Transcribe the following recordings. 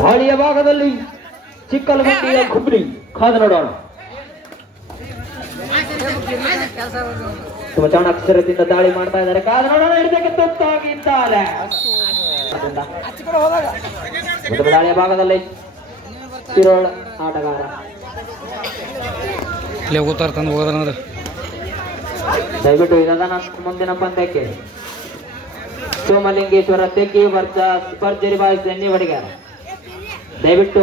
ದಾಳಿಯ ಭಾಗದಲ್ಲಿ ಚಿಕ್ಕಲಗುಂಡಿಯ ಗುಬ್ರಿ ಕಾದು ನೋಡೋಣ. ತುಂಬಾ ಚಾಣಾಕ್ಷರದಿಂದ ದಾಳಿ ಮಾಡ್ತಾ ಇದ್ದಾರೆ. ಕಾದು ನೋಡೋಣ. ಹಿಡಿದಕ್ಕೆ ತುತ್ತಾಗಿದ್ದಾರೆ. ದಾಳಿಯ ಭಾಗದಲ್ಲಿ ಶಿರೋಳ ಆಟಗಾರ ದಯವಿಟ್ಟು ಇದನ್ನ ಮುಂದಿನ ಪಂದ್ಯಕ್ಕೆ ಸೋಮಲಿಂಗೇಶ್ವರ ತೆಗ್ಗಿ ವರ್ಸಸ್ ಭರ್ಜರಿ ಬಾಯ್ಸ್ ಎಣ್ಣೆ ಹೊಡಿಗಾರ. ದಯವಿಟ್ಟು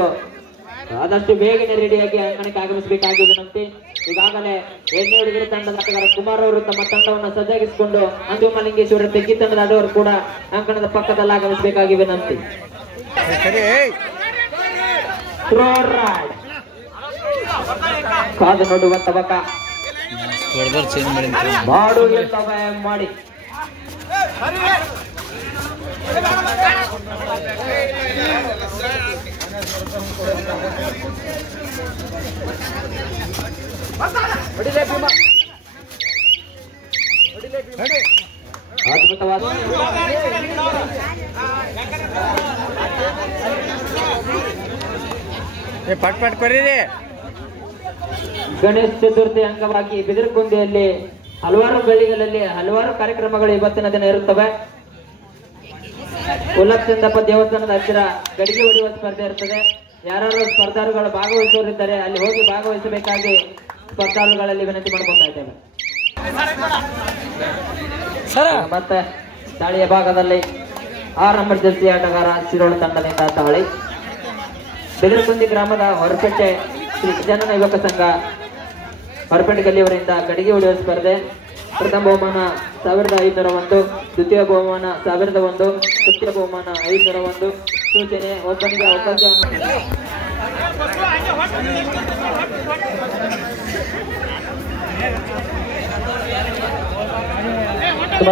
ಆದಷ್ಟು ಬೇಗನೆ ರೆಡಿಯಾಗಿ ಅಂಕಣಕ್ಕೆ ಆಗಮಿಸಬೇಕಾಗಿ ವಿನಂತಿ. ಈಗಾಗಲೇ ಎಣ್ಣೆ ಹುಡುಗರ ತಂಡದ ಆಟಗಾರ ಕುಮಾರ್ ಅವರು ತಮ್ಮ ತಂಡವನ್ನು ಸಜ್ಜಾಗಿಸಿಕೊಂಡು ಸೋಮಲಿಂಗೇಶ್ವರ ತೆಗ್ಗಿ ತಂಡದ ಆಟಗಾರರು ಕೂಡ ಅಂಕಣದ ಪಕ್ಕದಲ್ಲಿ ಆಗಮಿಸಬೇಕಾಗಿ ವಿನಂತಿ. ಕಾದು ನೋಡುವ ತವಕ ಮಾಡು ಮಾಡಿ ಅದ್ಭುತವಾದ ಪಟ್ ಕೊರಿರಿ. ಗಣೇಶ ಚತುರ್ಥಿ ಅಂಗವಾಗಿ ಬಿದಿರಕುಂದಿಯಲ್ಲಿ ಹಲವಾರು ಗಲ್ಲಿಗಳಲ್ಲಿ ಹಲವಾರು ಕಾರ್ಯಕ್ರಮಗಳು ಇವತ್ತಿನ ದಿನ ಇರುತ್ತವೆ. ಉಲ್ಲಕ್ಷಂದಪ್ಪ ದೇವಸ್ಥಾನದ ಹತ್ತಿರ ಗಡಿಗೆ ಹೊಡೆಯುವ ಸ್ಪರ್ಧೆ ಇರ್ತದೆ. ಯಾರು ಸ್ಪರ್ಧಾಳುಗಳು ಭಾಗವಹಿಸುವರಿದ್ದಾರೆ ಅಲ್ಲಿ ಹೋಗಿ ಭಾಗವಹಿಸಬೇಕಾಗಿ ಸ್ಪರ್ಧಾಳುಗಳಲ್ಲಿ ವಿನಂತಿ ಮಾಡ್ಕೊತಾ ಇದ್ದೇವೆ. ಮತ್ತೆ ದಾಳಿಯ ಭಾಗದಲ್ಲಿ 6 ನಂಬರ್ ಜರ್ಸಿ ಆಟಗಾರ ಶಿರೋಳ ತಂಡದಿಂದ ದಾಳಿ. ಬಿದಿರಕುಂದಿ ಗ್ರಾಮದ ಹೊರಪೇಟೆ ಶ್ರೀ ಜನನ ಯುವಕ ಸಂಘ ಹೊರಪೇಟೆ ಗಲ್ಲಿಯವರಿಂದ ಗಡಿಗೆ ಹೊಡೆಯುವ ಸ್ಪರ್ಧೆ. ಪ್ರಥಮ ಬಹುಮಾನ 1501, ದ್ವಿತೀಯ ಬಹುಮಾನ 1001, ತೃತೀಯ ಬಹುಮಾನ 501. ಸೂಚನೆ: ಒಬ್ಬನಿಗೆ ಅವಕಾಶ.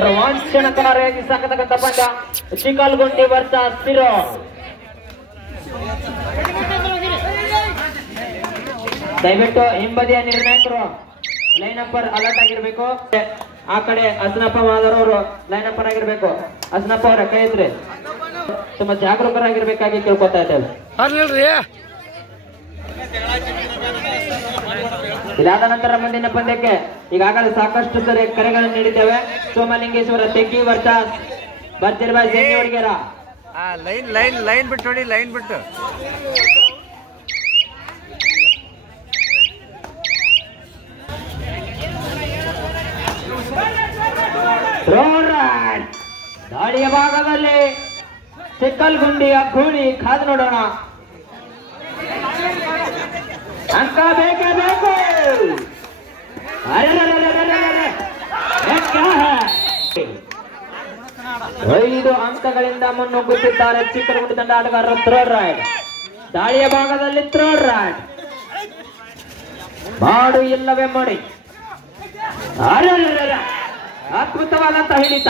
ರೋಮಾಂಚನಕಾರಿಯಾಗಿ ಸಾಕತಕ್ಕಂಥ ಪಂದ್ಯ ಚಿಕ್ಕಲಗುಂಡಿ ವರ್ಸಸ್ ಶಿರೋಳ. ದಯವಿಟ್ಟು ಹಿಂಬದಿಯ ನಿರ್ಣಾಯಕರು ಲೈನ್ ಅಪ್ಪರ್ ಅಲರ್ಟ್ ಆಗಿರ್ಬೇಕು. ಆ ಕಡೆ ಹಸನಪ್ಪ ಮಾದರವರು ಲೈನ್ ಅಪ್ಪರ್ ಆಗಿರ್ಬೇಕು. ಹಸನಪ್ಪ ಅವರ ಕೈ ಇದ್ರೆ ತುಂಬಾ ಜಾಗರೂಕರಾಗಿರ್ಬೇಕಾಗಿ ಕೇಳ್ಕೊತಾ ಇದ್ದೇವೆ. ಇದಾದ ನಂತರ ಮುಂದಿನ ಪಂದ್ಯಕ್ಕೆ ಈಗಾಗಲೇ ಸಾಕಷ್ಟು ಸರಿ ಕರೆಗಳನ್ನು ನೀಡಿದ್ದೇವೆ. ಸೋಮಲಿಂಗೇಶ್ವರ ತೆಗ್ಗಿ ವರ್ಸಸ್ ಭರ್ಜರಿ ಬಾಯ್ಸ್ ಎಣ್ಣೆ ಹೊಡಿಗಾರ. ಲೈನ್ ಬಿಟ್ಟು ನೋಡಿ, ಲೈನ್ ಬಿಟ್ಟು ದಾಳಿಯ ಭಾಗದಲ್ಲಿ ಚಿಕ್ಕಲಗುಂಡಿಯ ಗೂಳಿ ಕಾದು ನೋಡೋಣ. ಅಂಕ ಬೇಕೇ ಬೇಕು. 5 ಅಂಕಗಳಿಂದ ಮುನ್ನುಗ್ಗುತ್ತಿದ್ದಾರೆ ಚಿಕ್ಕಲಗುಂಡಿ ತಂಡ ಆಟಗಾರರು. ಥ್ರೋಡ್ ರೈಡ್. ದಾಳಿಯ ಭಾಗದಲ್ಲಿ ಥ್ರೋಡ್ ರೈಡ್ ಮಾಡು ಇಲ್ಲವೇ ಮಾಡಿ. ಅದ್ಭುತವಾದಂತ ಹಿಡಿತ.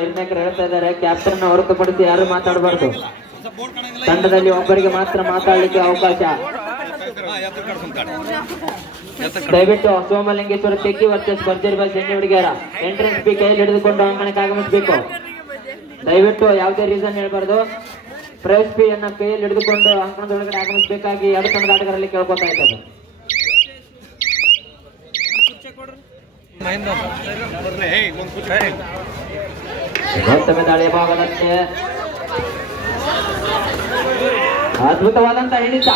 ನಿರ್ಣಾಯಕರು ಹೇಳ್ತಾ ಇದ್ದಾರೆ, ಕ್ಯಾಪ್ಟನ್ ಹೊರತುಪಡಿಸಿ ಯಾರು ಮಾತಾಡಬಾರ್ದು. ತಂಡದಲ್ಲಿ ಒಬ್ಬರಿಗೆ ಮಾತ್ರ ಮಾತಾಡಲಿಕ್ಕೆ ಅವಕಾಶ. ದಯವಿಟ್ಟು ಸೋಮಲಿಂಗೇಶ್ವರ ತೆಗ್ಗಿ ವರ್ಸಸ್ ಭರ್ಜರಿ ಬಾಯ್ಸ್ ಎಣ್ಣೆ ಹುಡುಗಿಯರ ಎಂಟ್ರೆನ್ಸ್ ಬಿ ಕೈಯಲ್ಲಿ ಹಿಡಿದುಕೊಂಡು ಅಂಗಣಕ್ಕೆ ಆಗಮಿಸಬೇಕು. ದಯವಿಟ್ಟು ಯಾವುದೇ ರೀಸನ್ ಹೇಳ್ಬಾರ್ದು. ಪ್ರೈಸ್ ಫೀ ಅನ್ನ ಕೈಯಲ್ಲಿ ಹಿಡಿದುಕೊಂಡು ಅಂಕಣದೊಳಗಡೆ ಆಗಮಿಸಬೇಕಾಗಿ ಎರಡು ತಂಡದ ಆಟಗಾರರಲ್ಲಿ ಕೇಳ್ಕೊತಾ ಇದ್ದಾರೆ. ಮತ್ತೊಮ್ಮೆ ದಾಳಿಯ ಭಾಗದಂತೆ ಅದ್ಭುತವಾದಂತ ಹಿಡಿತ.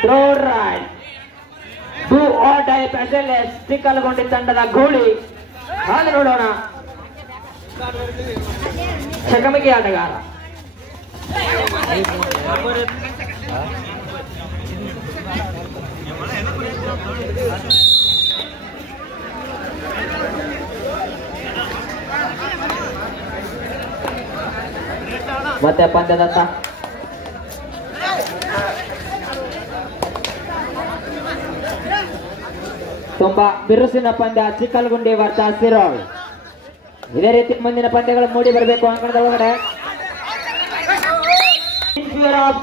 ಥ್ರೋಡ್ ರೈಡ್. ಡೂ ಆರ್ ಡೈ ಚಿಕ್ಕಲಗುಂಡಿ ತಂಡದ ಗೋಳಿ ಹಾಗೆ ನೋಡೋಣ. ಚಕಮಕಿ ಆಟಗಾರ ಮತ್ತೆ ಪಂದ್ಯದತ್ತ ತುಂಬಾ ಬಿರುಸಿನ ಪಂದ್ಯ ಚಿಕ್ಕಲ್ಗುಂಡಿ ವರ್ಸಸ್ ಸಿರೋಳ್. ಇದೇ ರೀತಿ ಮುಂದಿನ ಪಂದ್ಯಗಳು ಮೂಡಿ ಬರಬೇಕು ಅಂಕಣದ ಒಳಗಡೆ.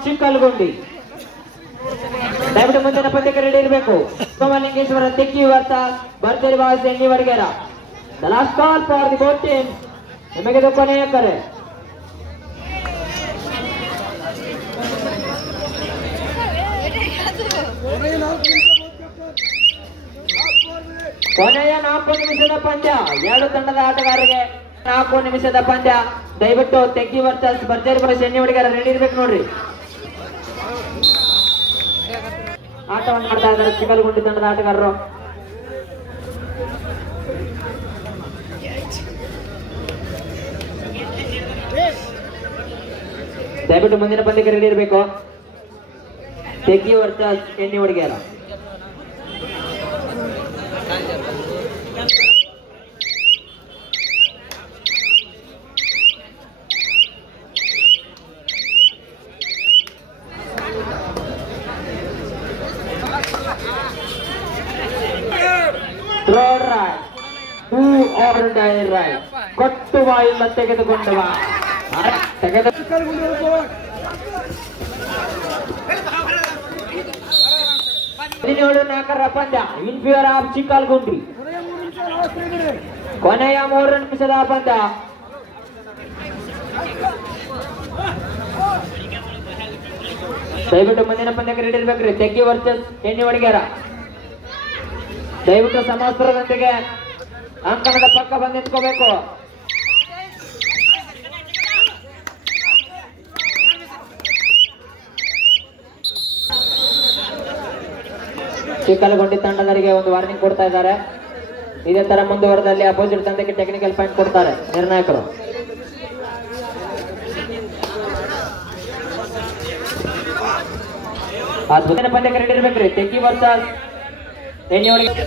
ಚಿಕ್ಕಲ್ಗುಂಡಿ ದಯವಿಟ್ಟು ಮುಂದಿನ ಪಂದ್ಯಕ್ಕೆ ರೆಡಿ ಇರಬೇಕು. ಸೋಮಲಿಂಗೇಶ್ವರ ತೆಕ್ಕಿ ವರ್ಸಸ್ ಭರ್ಜರಿ ಬಾಯ್ಸ್ ಎಣ್ಣಿ Vadagera. The last call for the both teams. ನಿಮಗೆ ಕೊನೆಯ ಕರೆ. ಕೊನೆಯ 4 ನಿಮಿಷದ ಪಂದ್ಯ. ಎರಡು ತಂಡದ ಆಟಗಾರರಿಗೆ 4 ನಿಮಿಷದ ಪಂದ್ಯ. ದಯವಿಟ್ಟು ತೆಗ್ಗಿ ವರ್ಸಸ್ ಭರ್ಜರಿ ಬಾಯ್ಸ್ ಎಣ್ಣಿ ವಡಗೇರ ರೆಡಿ ಇರ್ಬೇಕು ನೋಡ್ರಿ. ಆಟವನ್ನು ಮಾಡ್ತಾ ಇದ್ದಾರೆ ಚಿಕ್ಕಲ್ಗುಂಡಿ ತಂಡದ ಆಟಗಾರರು. ದಯವಿಟ್ಟು ಮುಂದಿನ ಪಂದ್ಯಕ್ಕೆ ರೆಡಿ ಇರಬೇಕು. ತೆಗ್ಗಿ ವರ್ಸಸ್ ಎಣ್ಣಿ ವಡಗೇರ. ಕೊಟ್ಟು ಬಾಯಿಂದ ತೆಗೆದುಕೊಂಡವ ಹದಿನೇಳು 4ರ ಪಂದ್ಯ ಇನ್ ಫೇವರ್ ಆಫ್ ಚಿಕ್ಕಲ್ಗುಂಡಿ. ಕೊನೆಯ 3 ನಿಮಿಷದ ಪಂದ್ಯ. ದಯವಿಟ್ಟು ಮುಂದಿನ ಪಂದ್ಯಕ್ಕೆ ರೆಡಿ ಇರ್ಬೇಕ್ರಿ. ತೆಗ್ಗಿ ವರ್ಸಸ್ ಎಣ್ಣಿ ವಡಗೇರ. ದಯವಿಟ್ಟು ಸಮವಸ್ತ್ರದೊಂದಿಗೆ ಅಂಕಣದ ಪಕ್ಕ ಬಂದು ನಿಂತ್ಕೋಬೇಕು. ಚಿಕ್ಕಲ್ಗುಂಡಿ ತಂಡದವರಿಗೆ ಒಂದು ವಾರ್ನಿಂಗ್ ಕೊಡ್ತಾ ಇದ್ದಾರೆ. ಇದೇ ತರ ಮುಂದುವರೆದಲ್ಲಿ ಅಪೋಸಿಟ್ ತಂಡಕ್ಕೆ ಟೆಕ್ನಿಕಲ್ ಪಾಯಿಂಟ್ ಕೊಡ್ತಾರೆ ನಿರ್ಣಾಯಕರು. ಮುಂದಿನ ಪಂದ್ಯಕ್ಕೆ ರೆಡಿ ಇರ್ಬೇಕ್ರಿ. ತೆಗ್ಗಿ ವರ್ಸಸ್ ಎಣ್ಣಿ ವಡಗೇರ.